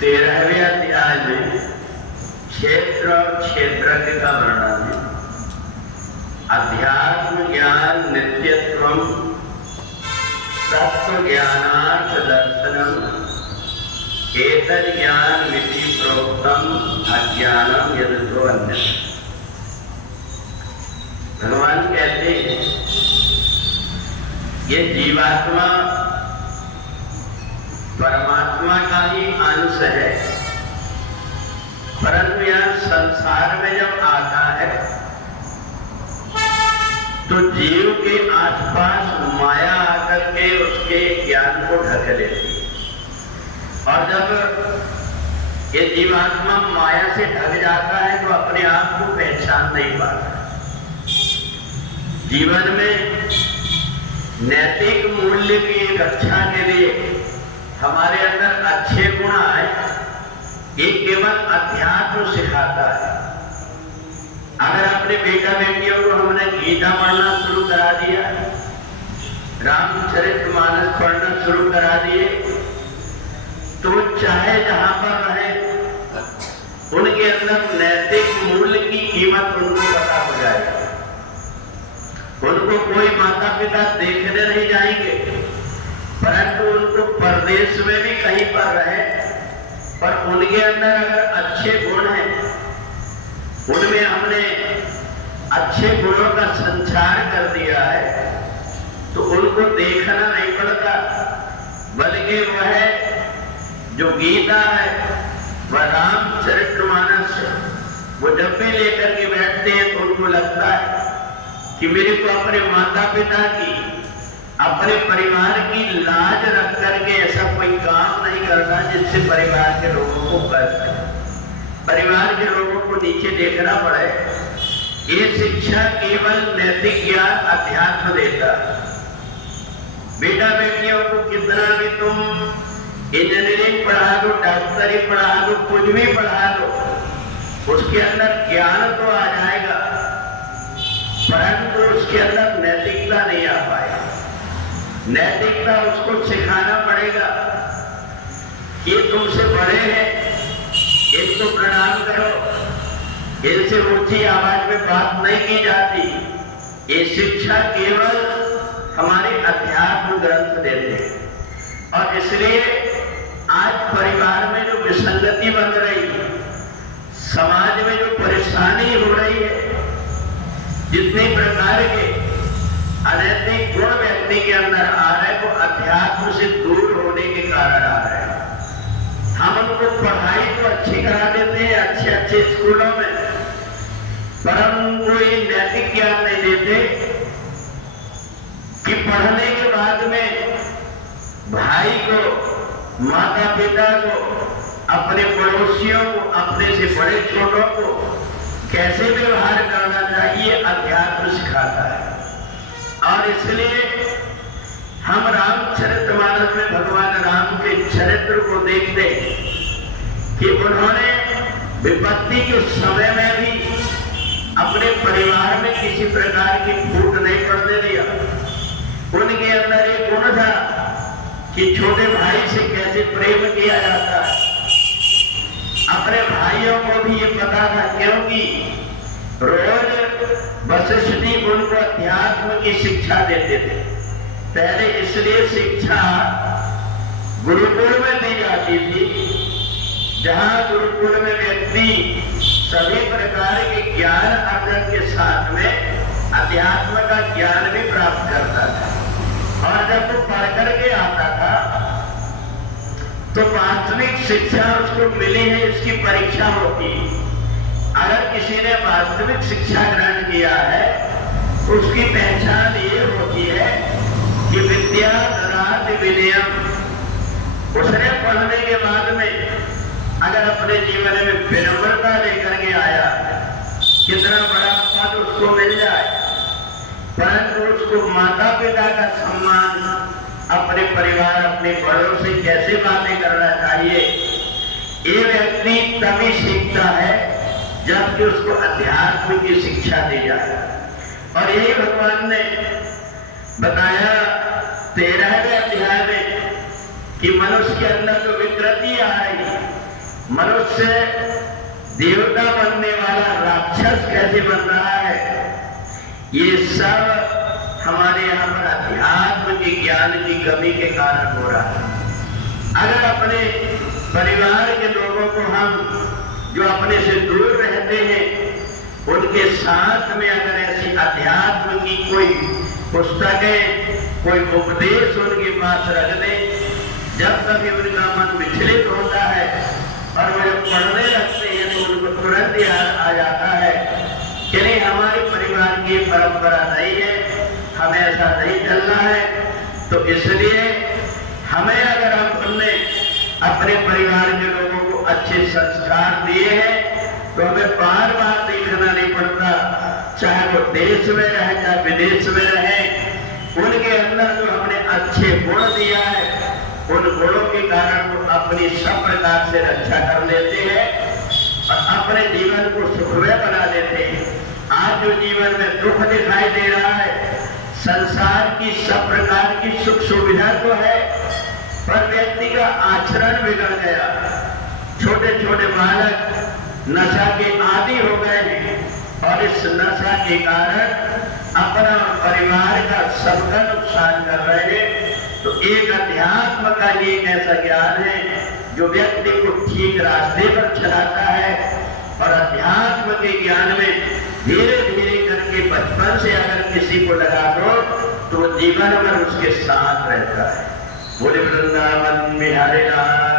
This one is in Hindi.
13वें अध्याय में क्षेत्र और क्षेत्रज्ञ का वर्णन है। अध्यात्म ज्ञान नित्यत्वम तत्व ज्ञानार्थ दर्शनम एतद् ज्ञान मिति प्रोक्तम अज्ञानम यदतो अन्यः। भगवान कहते हैं ये जीवात्मा परमात्मा का ही अंश है, परंतु यह संसार में जब आता है तो जीव के आसपास माया आकर के उसके ज्ञान को ढक लेती है। और जब ये जीवात्मा माया से ढक जाता है तो अपने आप को पहचान नहीं पाता। जीवन में नैतिक मूल्य की रक्षा के लिए हमारे अंदर अच्छे गुण आए, ये केवल अध्यात्म सिखाता है। अगर अपने बेटा बेटियों को हमने गीता पढ़ना शुरू करा दिया, रामचरितमानस पढ़ना शुरू करा दिए, तो चाहे जहां पर रहे उनके अंदर नैतिक मूल्य की कीमत उनको पता हो जाएगी। उनको कोई माता पिता देखने नहीं जाएंगे, परंतु उनको परदेश में भी कहीं पर रहे पर उनके अंदर अगर अच्छे गुण हैं, उनमें हमने अच्छे गुणों का संचार कर दिया है, तो उनको देखना नहीं पड़ता, बल्कि वह जो गीता है वह रामचरितमानस वो जब भी लेकर के बैठते हैं तो उनको लगता है कि मेरे को अपने माता पिता की, अपने परिवार की लाज रख करके ऐसा कोई काम नहीं करना जिससे परिवार के लोगों को कष्ट, परिवार के लोगों को नीचे देखना पड़े। ये शिक्षा केवल नैतिक ज्ञान अध्यात्म देता है। बेटा बेटियों को कितना भी तुम इंजीनियरिंग पढ़ा दो, डॉक्टरी पढ़ा दो, कुछ भी पढ़ा दो, उसके अंदर ज्ञान तो आ जाएगा, परंतु उसके अंदर नैतिकता नहीं आ पाएगी। नैतिकता उसको सिखाना पड़ेगा कि तुमसे बड़े हैं, इनको प्रणाम करो, इनसे ऊंची आवाज में बात नहीं की जाती। ये शिक्षा केवल हमारे अध्यात्म ग्रंथ देते हैं। और इसलिए आज परिवार में जो विसंगति बन रही है, समाज में जो परेशानी हो रही है, जितने प्रकार के अनैतिक गुण व्यक्ति के अंदर आ रहे वो अध्यात्म से दूर होने के कारण आ रहे हैं। हम उनको पढ़ाई तो अच्छी करा देते हैं अच्छे अच्छे स्कूलों में, पर हम उनको ये नैतिक ज्ञान नहीं देते कि पढ़ने के बाद में भाई को, माता पिता को, अपने पड़ोसियों को, अपने से बड़े छोटों को कैसे व्यवहार करना चाहिए, अध्यात्म सिखाता है। और इसलिए हम रामचरितमानस में भगवान राम के चरित्र को देखते कि उन्होंने विपत्ति के समय में भी अपने परिवार में किसी प्रकार की फूट नहीं पड़ने दिया। उनके अंदर एक गुण था कि छोटे भाई से कैसे प्रेम किया जाता है। अपने भाइयों को भी ये पता था, क्योंकि रोज वशिष्ठ जी उनको अध्यात्म की शिक्षा देते थे। पहले इसलिए शिक्षा गुरुकुल में दी जाती थी, जहां गुरुकुल में व्यक्ति सभी प्रकार के ज्ञान अर्जन के साथ में अध्यात्म का ज्ञान भी प्राप्त करता था। और जब वो पढ़ करके आता था तो वास्तविक शिक्षा उसको मिली है, इसकी परीक्षा होती है। अगर किसी ने वास्तविक शिक्षा ग्रहण किया है तो उसकी पहचान ये होती है कि विद्या ददाति विनयम। उसने पढ़ने के बाद में अगर अपने जीवन में विनम्रता लेकर के आया, कितना बड़ा पद उसको मिल जाए, परंतु उसको माता पिता का सम्मान, अपने परिवार, अपने बड़ों से कैसे बातें करना चाहिए, ये व्यक्ति तभी सीखता है जबकि उसको अध्यात्म की शिक्षा दी जाए। और यही भगवान ने बताया 13वें अध्याय में कि मनुष्य के अंदर जो विकृति आ रही, मनुष्य देवता बनने वाला राक्षस कैसे बन रहा है, ये सब हमारे यहाँ पर अध्यात्म के ज्ञान की कमी के कारण हो रहा है। अगर अपने परिवार के लोगों को हम जो अपने से दूर रहते हैं उनके साथ में अगर ऐसी अध्यात्म की कोई पुस्तकें, कोई उपदेश उनके पास रख दें, जब कभी उनका मन विचलित होता है और वो जब पढ़ने लगते हैं तो उनको तुरंत याद आ जाता है कि नहीं, हमारे परिवार की परंपरा नहीं है, हमें ऐसा नहीं चलना है। तो इसलिए हमें, अगर हमने अपने परिवार के लोगों को अच्छे संस्कार दिए हैं तो हमें बार बार देखना नहीं पड़ता, चाहे वो देश में रहे चाहे विदेश में रहे, उनके अंदर जो हमने अच्छे गुण दिया है उन गुणों के कारण वो अपनी सब प्रकार से रक्षा कर लेते हैं और अपने जीवन को सुखमय बना लेते हैं। आज जो जीवन में दुख दिखाई दे रहा है, संसार की सब प्रकार की सुख सुविधा तो है पर व्यक्ति का आचरण बिगड़ गया। छोटे छोटे बालक नशा के आदी हो गए हैं और इस नशा के कारण अपना परिवार का सबका नुकसान कर रहे हैं। तो एक अध्यात्म का ये एक ऐसा ज्ञान है जो व्यक्ति को ठीक रास्ते पर चलाता है और अध्यात्म के ज्ञान में धीरे धीरे करके बचपन से अगर किसी को लगा दो तो जीवन भर उसके साथ रहता है। बोले वृंदावन बिहारी लाल